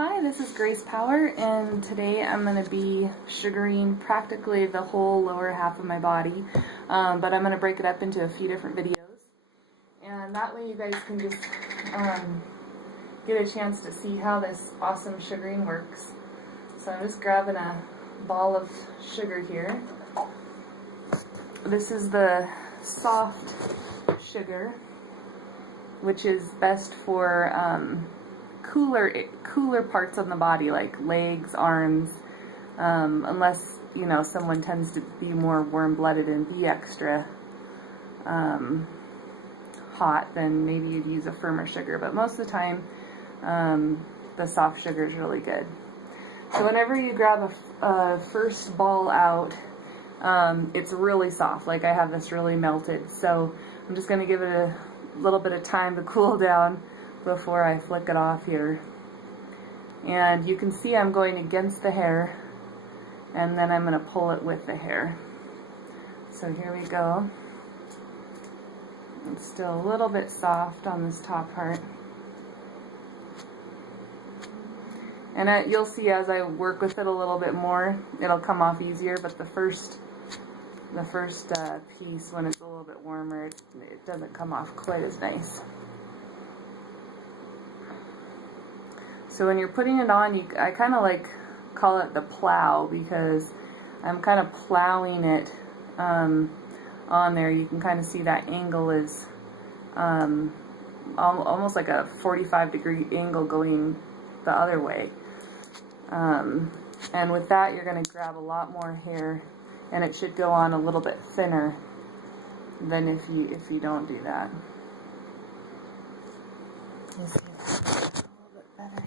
Hi, this is Grace Power, and today I'm going to be sugaring practically the whole lower half of my body, but I'm going to break it up into a few different videos, and that way you guys can just get a chance to see how this awesome sugaring works. So I'm just grabbing a ball of sugar here. This is the soft sugar, which is best for cooler parts on the body, like legs, arms, unless, you know, someone tends to be more warm-blooded and be extra hot, then maybe you'd use a firmer sugar, but most of the time the soft sugar is really good. So whenever you grab a first ball out, it's really soft, like I have this really melted, so I'm just going to give it a little bit of time to cool down before I flick it off here. And you can see I'm going against the hair, and then I'm going to pull it with the hair. So here we go. It's still a little bit soft on this top part. And you'll see as I work with it a little bit more, it'll come off easier, but the first piece, when it's a little bit warmer, it doesn't come off quite as nice. So when you're putting it on, I kind of like call it the plow, because I'm kind of plowing it on there. You can kind of see that angle is almost like a 45-degree angle going the other way. And with that, you're going to grab a lot more hair, and it should go on a little bit thinner than if you don't do that. Let's see if I can get a little bit better here.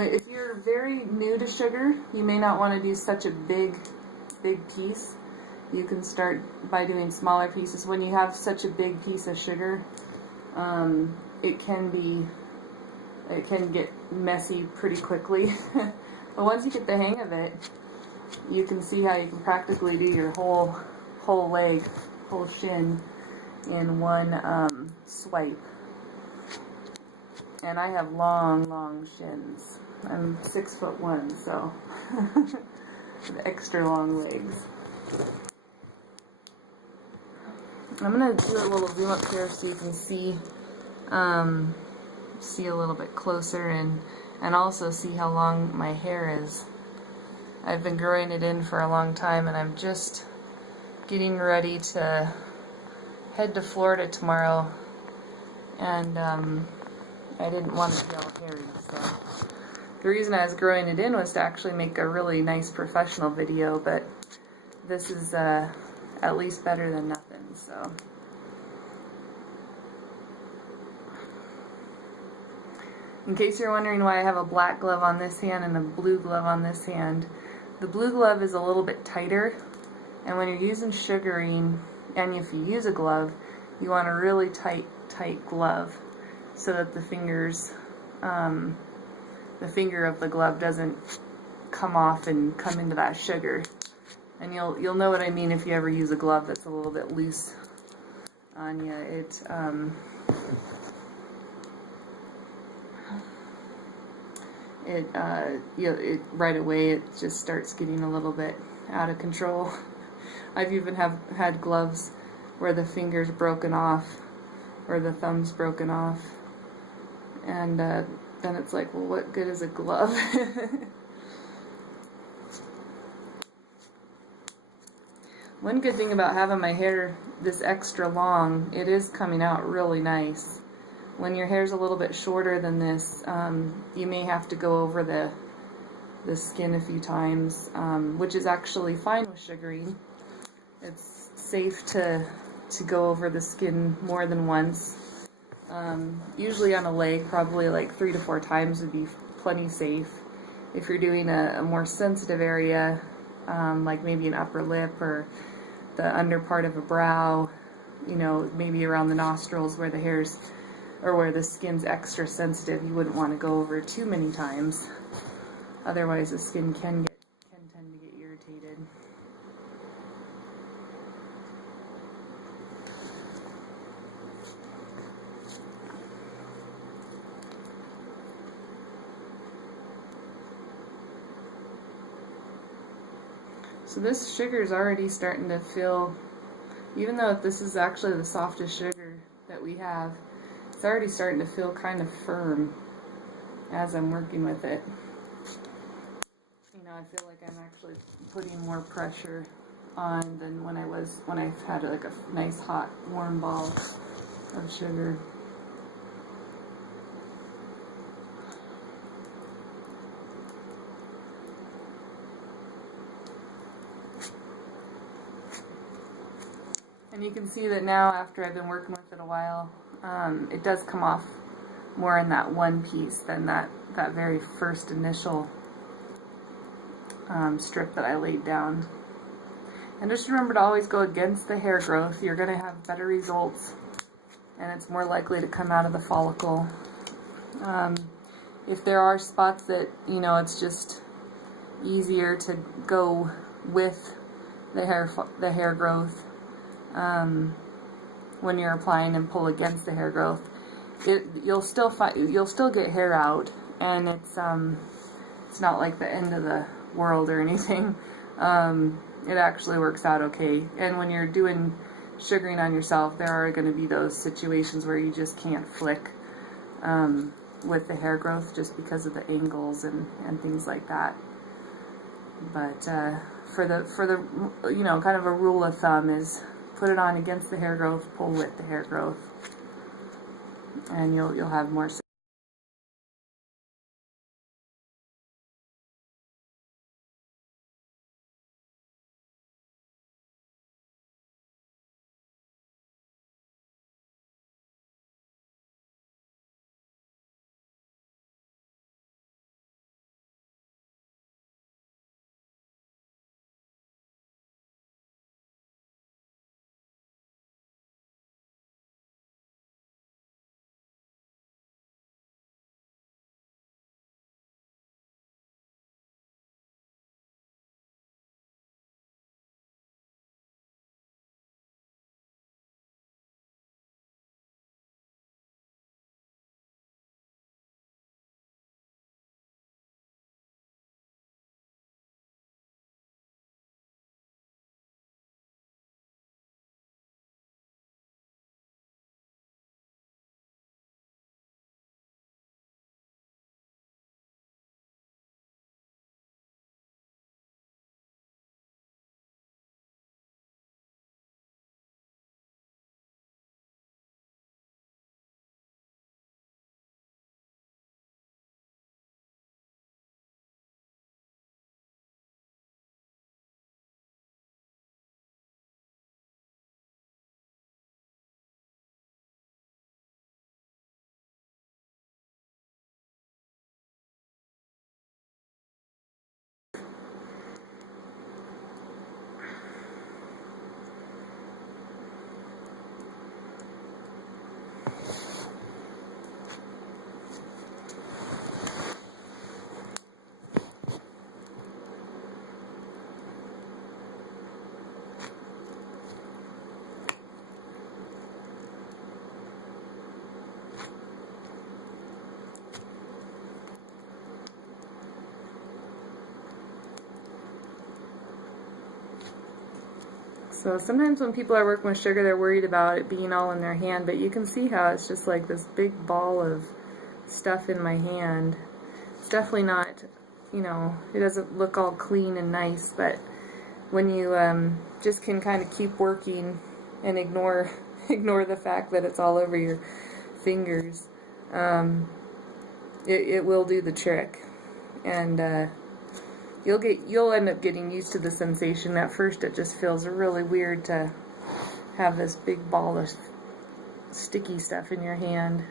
If you're very new to sugar, you may not want to do such a big piece. You can start by doing smaller pieces. When you have such a big piece of sugar, it can get messy pretty quickly. But once you get the hang of it, you can see how you can practically do your whole leg, whole shin in one swipe. And I have long shins. I'm 6'1", so with extra long legs. I'm gonna do a little zoom up here so you can see a little bit closer, and also see how long my hair is. I've been growing it in for a long time, and I'm just getting ready to head to Florida tomorrow, and I didn't want to be all hairy, so the reason I was growing it in was to actually make a really nice professional video, but this is at least better than nothing, so. In case you're wondering why I have a black glove on this hand and a blue glove on this hand, the blue glove is a little bit tighter, and when you're using sugaring, and if you use a glove, you want a really tight glove so that the fingers, the finger of the glove doesn't come off and come into that sugar. And you'll know what I mean if you ever use a glove that's a little bit loose on you. It right away it just starts getting a little bit out of control. I've even had gloves where the finger's broken off or the thumb's broken off, and then it's like, well, what good is a glove? One good thing about having my hair this extra long, it is coming out really nice. When your hair's a little bit shorter than this, you may have to go over the skin a few times, which is actually fine with sugaring. It's safe to go over the skin more than once. Usually on a leg, probably like 3 to 4 times would be plenty safe. If you're doing a more sensitive area, like maybe an upper lip or the under part of a brow, you know, maybe around the nostrils where the hair's, or where the skin's extra sensitive, you wouldn't want to go over too many times. Otherwise the skin can tend to get irritated. So this sugar is already starting to feel, even though this is actually the softest sugar that we have, it's already starting to feel kind of firm as I'm working with it. You know, I feel like I'm actually putting more pressure on than when I had like a nice hot warm ball of sugar. And you can see that now, after I've been working with it a while, it does come off more in that one piece than that very first initial strip that I laid down. And just remember to always go against the hair growth. You're going to have better results, and it's more likely to come out of the follicle. If there are spots that, you know, it's just easier to go with the hair growth, when you're applying and pull against the hair growth, you'll still get hair out, and it's not like the end of the world or anything. It actually works out okay. And when you're doing sugaring on yourself, there are going to be those situations where you just can't flick with the hair growth just because of the angles and things like that. But for the you know, kind of a rule of thumb is put it on against the hair growth, pull with the hair growth, and you'll have more success. So sometimes when people are working with sugar, they're worried about it being all in their hand, but you can see how it's just like this big ball of stuff in my hand. It's definitely not, you know, it doesn't look all clean and nice, but when you just can kind of keep working and ignore the fact that it's all over your fingers, it will do the trick. And you'll end up getting used to the sensation. At first it just feels really weird to have this big ball of sticky stuff in your hand.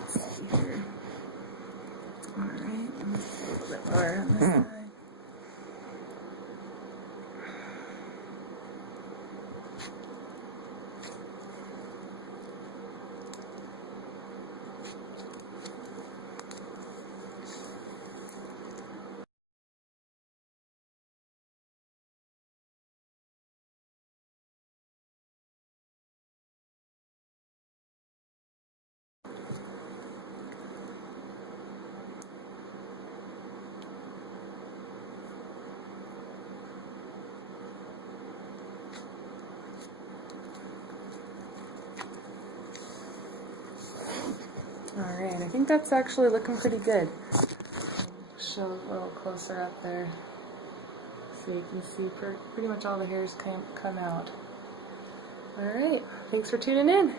Let's see here. Alright, let's see a little bit more on this side. I think that's actually looking pretty good. Show a little closer up there so you can see pretty much all the hairs come out. Alright, thanks for tuning in.